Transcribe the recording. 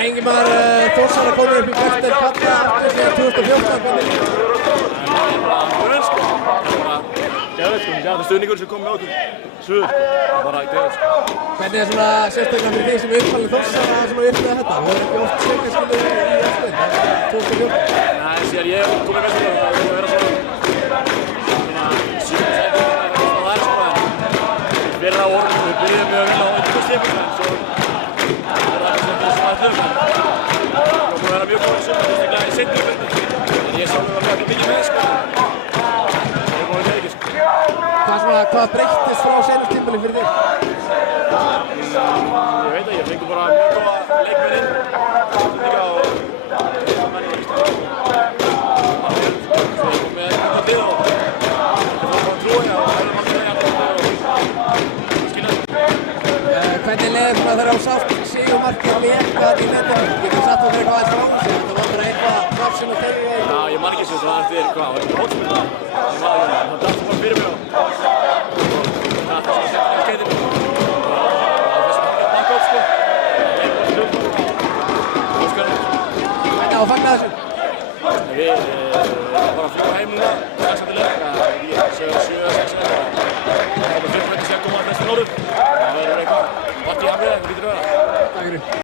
Ingimar Þórsson komið upp í Bjartur Kalla aftur síðan 2014, hvernig líður? Það er bara vel sko, það er bara geðveikt sko, það er stuðningur sem kom með okkur suður sko, það er bara geðveikt sko. Hvernig er svona sérstaklega fyrir því sem uppalinn Þórsson að svona upplifa þetta? Þú hefur ekki oft sekað skilu í eftir, 2014? Nei, síðan ég hef komið með sko, það er að vera svona fyrra orðin, við byrjuðum með að vinna á einhverjum stipum en svo er það sem ætlum og við verðum mjög góðið sumar, sérstaklega í seinni umferðinni en ég sjálfur var ekki mikið með sko það er góðið með ekki sko. Hvað breyttist frá seinasta tímabili fyrir þig? Ég veit ekki, ég fengi bara mjög góða leikmenn inn líka og menn í Íslandi svo ég kom með eitthvað lið og þetta fór bara að trúa og það er maður Hvernig leiðir svona þegar þú sást sigurmarkið lékað í netinu? Getur satt okkur eitthvað aðeins frá þessu? Þetta var bara eitthvað klart sem að tegja í? Já, ég man ekki svo það var eftir hvað, var þetta hótspilna? Það dætti bara fyrir mig og það er svona sefnir skeitir og það fyrst að pakka upp sko og ég bara stjórn og skjörnum. Hvernig á að fagna þessu? Við bara að fljúa heim núna, sexandileg, ég 7-6 og það er bara 5 síðan koma þessi norður.